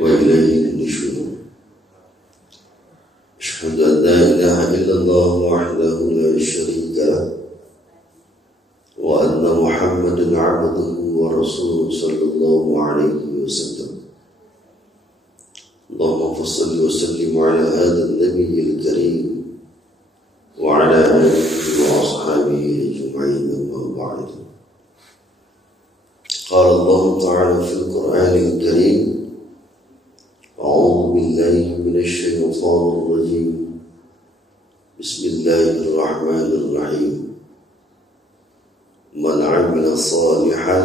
وإليه النشور. أشهد أن لا إله إلا الله وحده لا شريك له وأن محمدا عبده ورسوله صلى الله عليه وسلم. اللهم صل وسلم على هذا النبي الكريم وعلى آله وأصحابه أجمعين، أما بعد. قال الله تعالى في القرآن الكريم: أعوذ بالله من الشيطان الرجيم، بسم الله الرحمن الرحيم. من عمل صالحا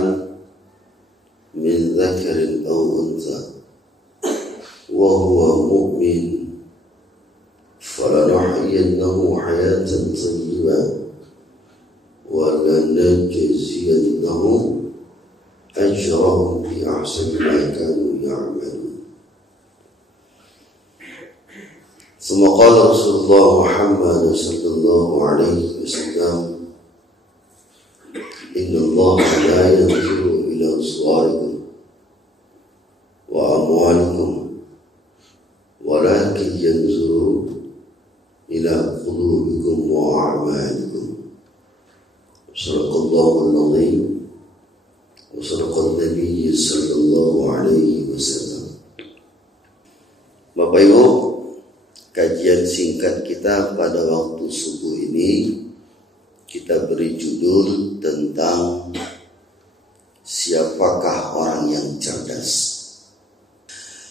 من ذكر أو أنثى وهو مؤمن فلنحيينه حياة طيبة ولنجزينهم أجرهم بأحسن ما كانوا يعملون. ثم قال رسول الله محمد صلى الله عليه وسلم: إن الله لا ينظر إلى صوركم وأموالكم ولكن ينظر إلى قلوبكم وأعمالكم. صدق الله العظيم وصدق النبي صلى الله عليه وسلم. Bapak Ibu, kajian singkat kita pada waktu subuh ini kita beri judul tentang siapakah orang yang cerdas.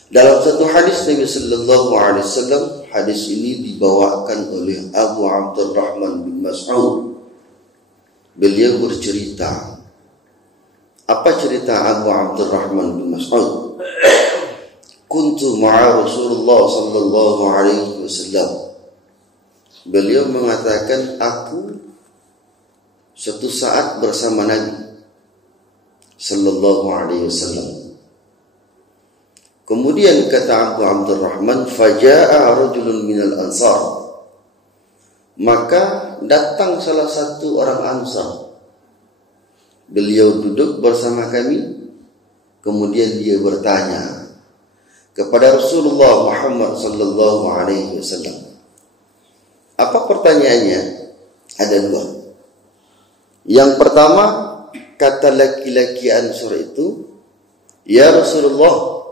Dalam satu hadis Nabi sallallahu alaihi wasallam, hadis ini dibawakan oleh Abu Abdurrahman bin Mas'ud. Beliau bercerita. Apa cerita Abu Abdurrahman bin Mas'ud? Kuntu ma'a Rasulullah sallallahu alaihi wasallam. Beliau mengatakan, aku suatu saat bersama Nabi sallallahu alaihi wasallam. Kemudian kata Abu Abdurrahman, faja'a rajulun minal ansar. Maka datang salah satu orang Ansar. Beliau duduk bersama kami. Kemudian dia bertanya kepada Rasulullah Muhammad sallallahu alaihi wasallam. Apa pertanyaannya? Ada dua. Yang pertama, kata laki-laki Ansar itu, ya Rasulullah,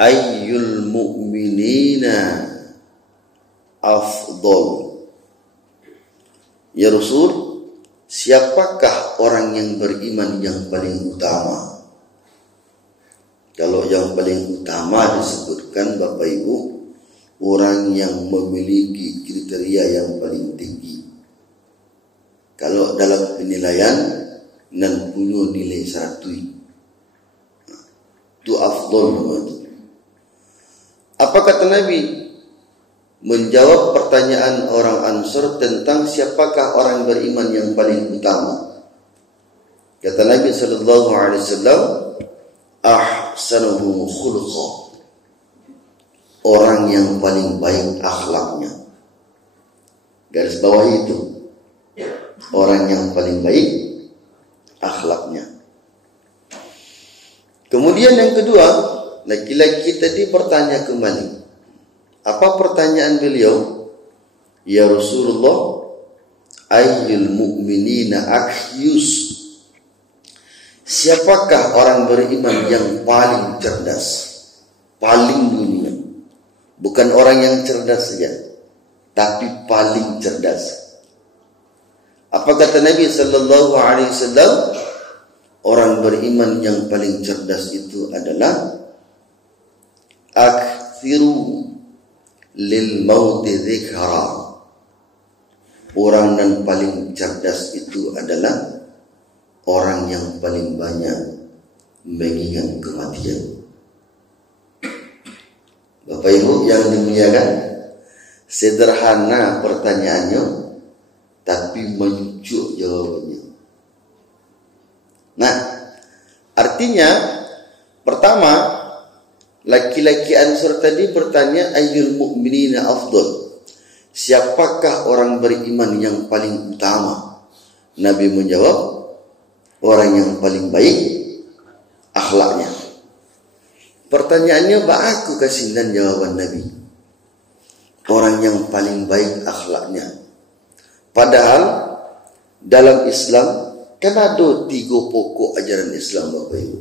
ayyul mu'minina afdal. Ya Rasul, siapakah orang yang beriman yang paling utama? Kalau yang paling utama disebutkan Bapak Ibu, orang yang memiliki kriteria yang paling tinggi. Kalau dalam penilaian dan punya nilai 100, itu afdal. Apa kata Nabi? Menjawab pertanyaan orang Ansar tentang siapakah orang beriman yang paling utama. Kata Nabi sallallahu alaihi wasallam, ahsanuhum khuluqa. Orang yang paling baik akhlaknya. Garis bawah itu. Orang yang paling baik akhlaknya. Kemudian yang kedua, laki-laki tadi bertanya kembali. Apa pertanyaan beliau? Ya Rasulullah, ayyul mu'minina akhyus. Siapakah orang beriman yang paling cerdas? Paling dunia. Bukan orang yang cerdas saja, tapi paling cerdas. Apa kata Nabi sallallahu alaihi wasallam? Orang beriman yang paling cerdas itu adalah akthiru lil mauti dzikra. Orang yang paling cerdas itu adalah orang yang paling banyak mengingat kematian. Bapak Ibu yang dimuliakan, sederhana pertanyaannya, tapi menunjuk jawabannya. Nah, artinya pertama, laki-laki Ansar tadi bertanya, ayyul mu'minina afdal. Siapakah orang beriman yang paling utama? Nabi menjawab, orang yang paling baik akhlaknya. Pertanyaannya, aku kasih dan jawaban Nabi. Orang yang paling baik akhlaknya. Padahal dalam Islam kan ada 3 pokok ajaran Islam, Bapak Ibu.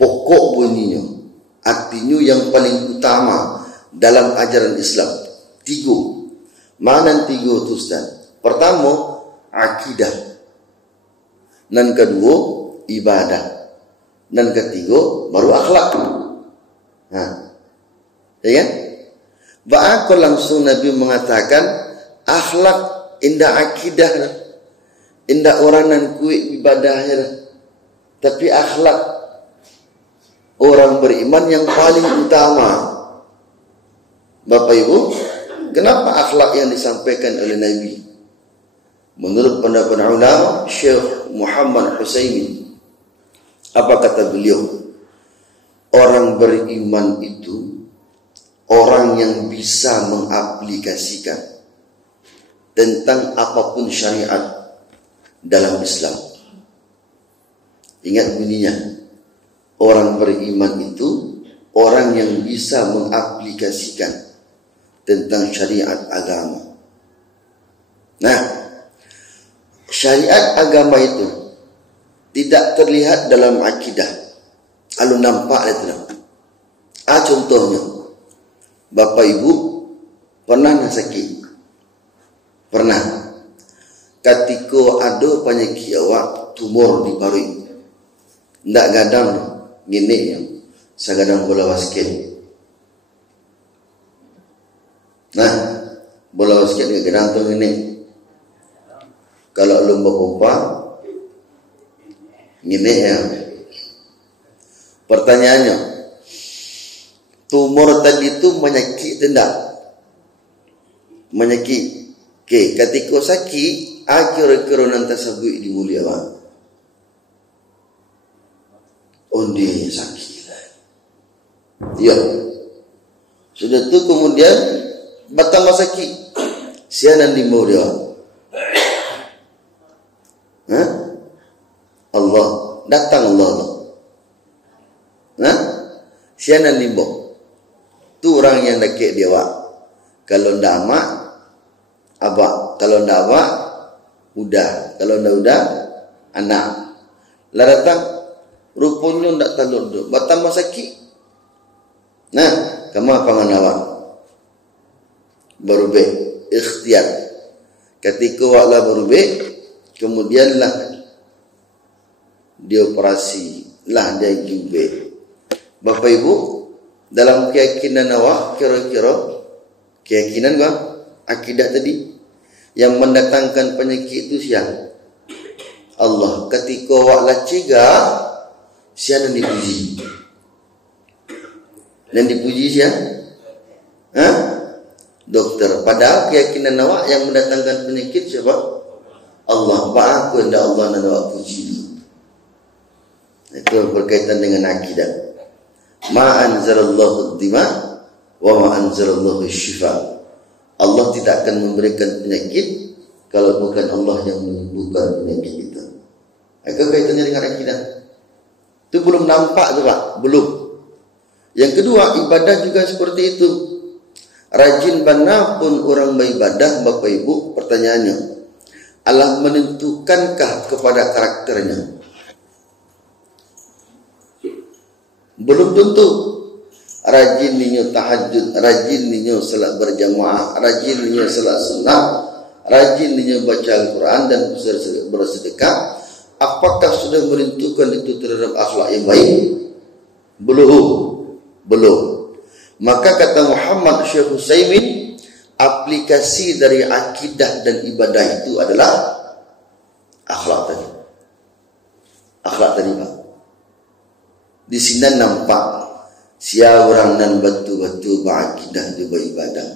Pokok bunyinya, artinya yang paling utama dalam ajaran Islam. 3. Mana 3 itu Ustaz? Pertama, akidah. Dan kedua, ibadah. Dan ketiga, baru akhlak. Ya kan? Bahkan langsung Nabi mengatakan, akhlak indah akidah, indah orang dan kuih ibadahnya. Tapi akhlak orang beriman yang paling utama. Bapak Ibu, kenapa akhlak yang disampaikan oleh Nabi? Menurut pendapat ulama, Syekh Muhammad Husaymin, apa kata beliau? Orang beriman itu orang yang bisa mengaplikasikan tentang apapun syariat dalam Islam. Ingat bunyinya. Orang beriman itu orang yang bisa mengaplikasikan tentang syariat agama. Nah, syariat agama itu tidak terlihat dalam akidah. Kalau nampak itu. Contohnya, Bapak Ibu pernah sakit? Pernah. Ketika ada penyakit awak tumor di paru, ndak gadang gini ya, sagadang bola basket. Nah, bola basket nggak gadang tuh gini. Kalau lomba pompa gini ya. Pertanyaannya, tumor tadi itu menyakit tidak? Menyakit. Oke, ketika sakit, kira-kira nanti sabuk di mulia bang. Dia sakit. Ya. Sudah tu kemudian batang sakit. Sianan di mulia. Allah datang Allah. Sianan limbo. Tu orang yang dekik dia wak. Kalau ndak amak, abak. Kalau ndak abak, udah. Kalau ndak udah, anak. Lah datang, rupanya ndak talur tu. Batang sakit. Nah, kamu apa ngawak? Berubah ikhtiar. Ketika waklah berubah, kemudianlah dioperasi, lah dia gibe. Bapak Ibu, dalam keyakinan awak, kira-kira keyakinan bang, akidah tadi yang mendatangkan penyakit itu siapa? Allah. Ketika awak lah cegah, siapa yang dipuji? Dan dipuji siapa? Dokter. Padahal keyakinan awak yang mendatangkan penyakit siapa? Allah. Aku hendak Allah dan awak puji. Itu berkaitan dengan akidah. Ma anzalallahu ad-dima wa ma anzalallahu asy-syifa. Allah tidak akan memberikan penyakit kalau bukan Allah yang menyembuhkan penyakit itu. Itu kaitannya dengan akidah. Itu belum nampak tu Pak, belum. Yang kedua, ibadah juga seperti itu. Rajin benar pun orang beribadah, Bapak Ibu, pertanyaannya, Allah menentukankah kepada karakternya? Belum tentu. Rajin ninyo tahajud, rajin ninyo salat berjamaah, rajin ninyo salat sunnah, rajin ninyo baca Al-Quran dan bersedekah. Apakah sudah menentukan itu terhadap akhlak yang baik? Belum. Maka kata Muhammad Syekh Husaymin, aplikasi dari akidah dan ibadah itu adalah akhlak tadi. Akhlak tadi Pak. Di sini nampak siapa orang nan betul-betul berakidah juga ibadah.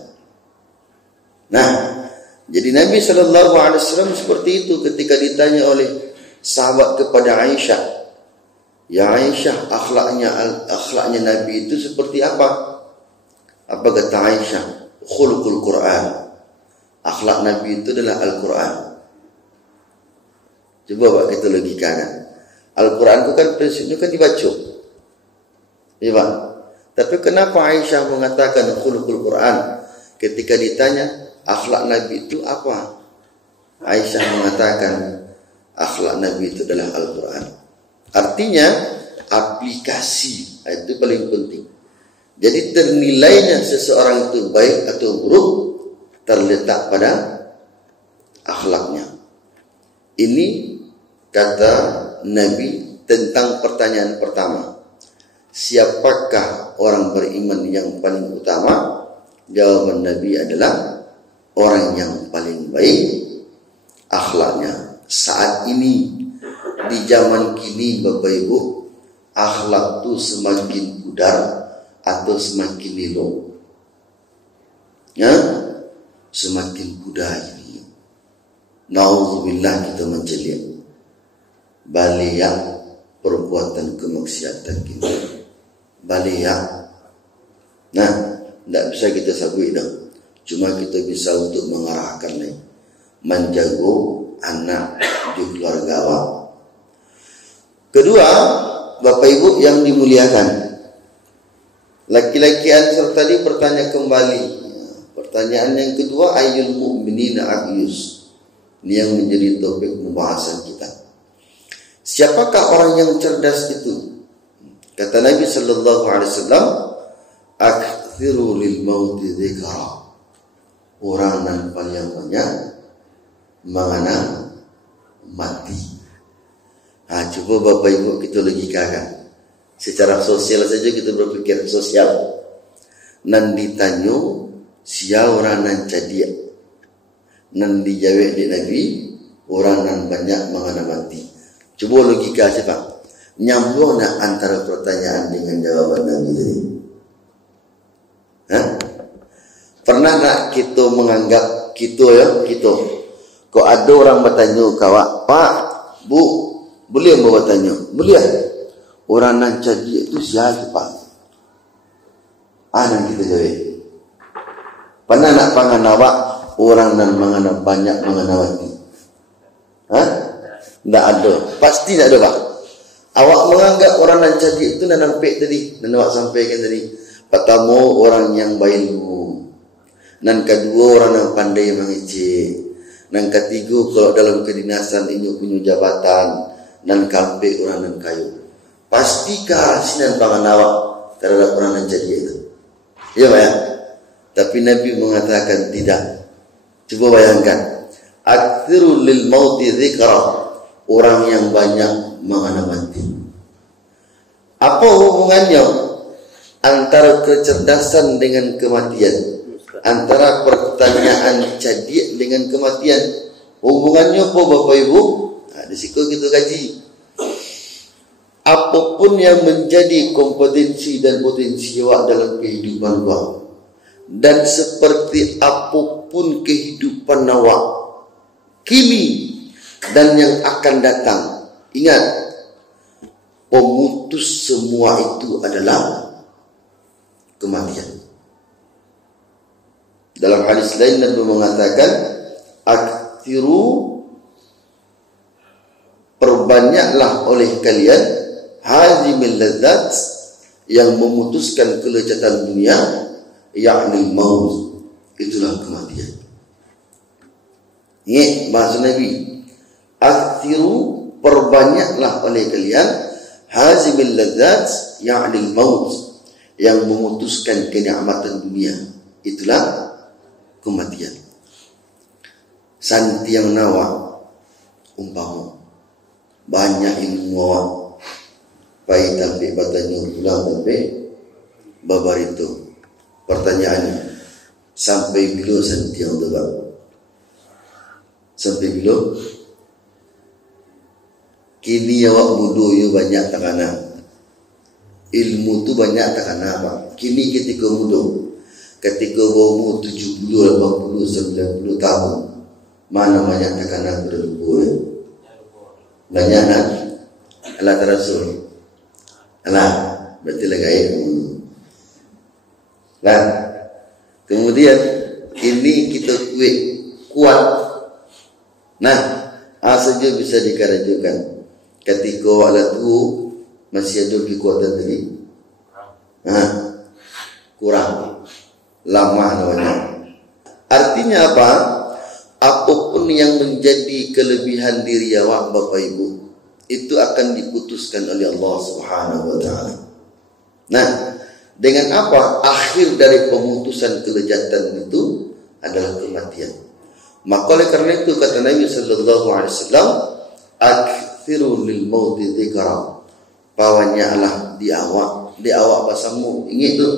Nah, jadi Nabi SAW seperti itu ketika ditanya oleh sahabat kepada Aisyah, ya Aisyah, akhlaknya Nabi itu seperti apa? Apa kata Aisyah? Khuluqul Quran. Akhlak Nabi itu adalah Al-Quran. Coba Pak kita logikakan. Al-Quran itu kan prinsipnya kan dibaca. Ya Pak. Tapi kenapa Aisyah mengatakan khuluqul Quran? Ketika ditanya akhlak Nabi itu apa? Aisyah mengatakan akhlak Nabi itu adalah Al-Quran. Artinya aplikasi itu paling penting. Jadi ternilainya seseorang itu baik atau buruk terletak pada akhlaknya. Ini kata Nabi tentang pertanyaan pertama. Siapakah orang beriman yang paling utama? Jawaban Nabi adalah orang yang paling baik akhlaknya. Saat ini di zaman kini Bapak Ibu, akhlak itu semakin pudar atau semakin lilo? Ya, semakin pudar ini. Nauzubillah, kita mencelik balik perbuatan kemaksiatan kita. Balik. Nah, tidak bisa kita sabui dah. Cuma kita bisa untuk mengarahkan nih, menjago anak di keluarga awak. Kedua, Bapak Ibu yang dimuliakan, laki-laki Ansar tadi bertanya kembali. Pertanyaan yang kedua, ayyul mu'minina agyus. Ini yang menjadi topik pembahasan kita. Siapakah orang yang cerdas itu? Kata Nabi sallallahu alaihi wasallam, aktsiru lil mauti dzikra. Orang yang paling banyak mengenang mati. Coba Bapak Ibu kita logikakan. Secara sosial saja kita berpikir sosial. Nan ditanyo sia orang nan cadia. Nan dijawab di Nabi, orang nan banyak mengenang mati. Coba logika saja Pak. Nyambung nak antara pertanyaan dengan jawaban Nabi tadi? Pernah nak kita menganggap kita kok ada orang bertanya kawak, Pak, Bu, boleh mau bertanya? Boleh. Orang nan jadi itu siapa Pak? Nan kita jawab. Pernah nak pangan awak orang nan mengenal banyak mengenal mati? Tidak ada. Pasti tidak ada Pak. Awak menganggap orang nan jadi itu nan nampak tadi, nan awak sampaikan tadi. Pertama orang yang berilmu. Dan kedua orang yang pandai mengecek. Dan ketiga kalau dalam kedinasan ini punya jabatan. Dan kampe orang yang kayu. Pastikah sinan pangan awak terhadap orang yang jadi itu? Ya Pak ya? Tapi Nabi mengatakan tidak. Coba bayangkan. Aktsiru lil mauti dzikra. Orang yang banyak mengenang mati. Apa hubungannya antara kecerdasan dengan kematian? Antara pertanyaan cerdik dengan kematian, hubungannya apa Bapak Ibu? Di situ kita kaji. Apapun yang menjadi kompetensi dan potensi awak dalam kehidupan awak, dan seperti apapun kehidupan awak kini dan yang akan datang, ingat, pemutus semua itu adalah kematian. Dalam hadis lain Nabi mengatakan, aktsiru, perbanyaklah oleh kalian hazimil ladzat, yang memutuskan kelezatan dunia, yakni maut, itulah kematian. Ini bahasa Nabi. Aktsiru, perbanyaklah oleh kalian hazimil ladzat, yakni maut, yang memutuskan kenikmatan dunia, itulah kematian. Santiang nawa umpama banyak ilmu awak pai tapi batanya pulang tapi babar itu. Pertanyaannya, sampai bila santiang tu Bang? Sampai bila? Kini awak muda you banyak takana. Ilmu tu banyak takana Bang. Kini ketika muda, ketika umur 70, 80, 90 tahun, mana banyak tekanan berlebihan? Banyak nak? Allah Rasul. Allah, berarti lagi lah. Kemudian ini kita kuat. Nah, saja bisa dikarajukan. Ketika awak tu masih ada kekuatan tadi, kurang lama namanya. Artinya apa? Apapun yang menjadi kelebihan diri awak Bapak Ibu, itu akan diputuskan oleh Allah Subhanahu wa taala. Nah, dengan apa? Akhir dari pemutusan kelezatan itu adalah kematian. Maka oleh karena itu kata Nabi sallallahu alaihi wasallam, akthiru lil mauti dzikra. Bawanya di awak bahasamu ingat tu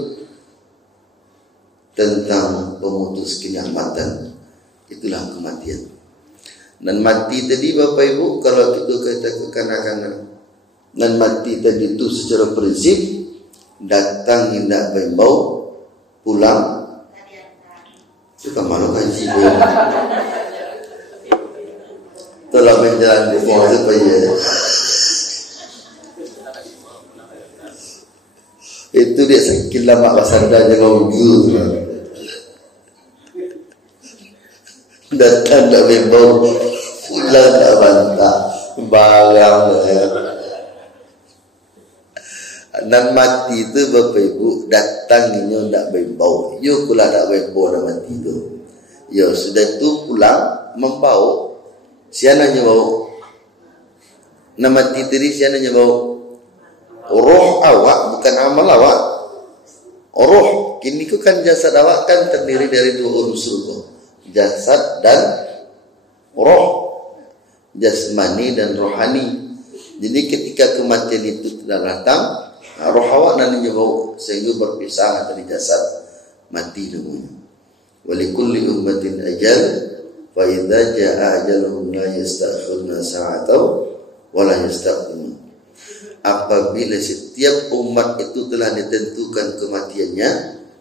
tentang pemutus kenyamatan, itulah kematian. Dan mati tadi Bapak Ibu, kalau kita kata kekanak-kanak, dan mati tadi itu secara prinsip datang hendak bau, pulang suka malu kan sih. Telah menjalan di bawah supaya itu dia sakit lama basanda jangan wujud. Datang tak bau, pulang tak bantah, barang ya. Dan mati itu Bapak Ibu datang ini tak bau, yo kula tak bau dan mati itu. Yo sudah tu pulang membau, siananya bau. Nama mati tadi siananya bau. Roh awak bukan amal awak. Roh kini kan jasad awak kan terdiri dari dua unsur, jasad dan roh, jasmani dan rohani. Jadi ketika kematian itu tidak datang, roh awak nantinya bau sehingga berpisah dari jasad, mati namanya. Walikulli ummatin ajal, fa idza jaa ajaluhum la yastakhiruna sa'atan wa la yastaqdimun. Apabila setiap umat itu telah ditentukan kematiannya,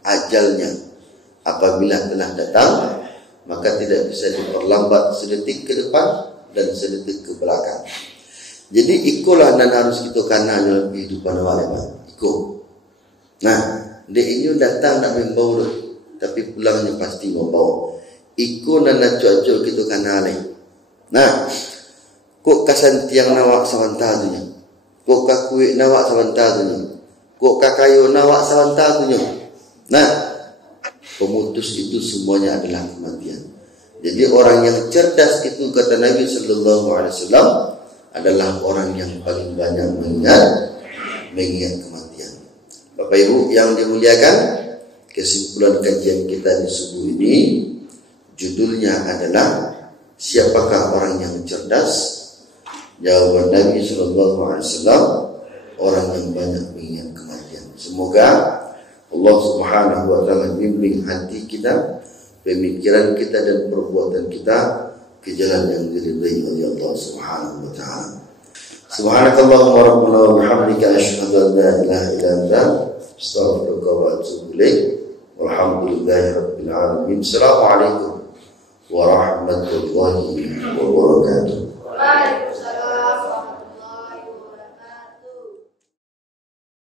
ajalnya, apabila telah datang, maka tidak bisa diperlambat sedetik ke depan dan sedetik ke belakang. Jadi ikulah dan harus kita kana dalam kehidupan awak. Ikut. Nah, dia ini datang nak membau, tapi pulangnya pasti membau. Ikut dan nak cuak-cuak kita kana leh. Nah, kok kasan tiang nawak sawantanya. Kok kakui nawak sawantanya. Kok kakayo nawak sawantanya. Nah, pemutus itu semuanya adalah kematian. Jadi orang yang cerdas itu kata Nabi sallallahu alaihi wasallam adalah orang yang paling banyak mengingat kematian. Bapak Ibu yang dimuliakan, kesimpulan kajian kita di subuh ini judulnya adalah siapakah orang yang cerdas? Jawaban Nabi sallallahu alaihi wasallam, orang yang banyak mengingat kematian. Semoga Allah Subhanahu wa taala bimbing hati kita, pemikiran kita dan perbuatan kita ke jalan yang diridhai oleh Allah Subhanahu wa taala. Subhanakallahumma rabbana wa bihamdika asyhadu an la ilaha illa anta astaghfiruka wa atubu ilaik. Walhamdulillahi rabbil alamin. Assalamualaikum warahmatullahi wabarakatuh.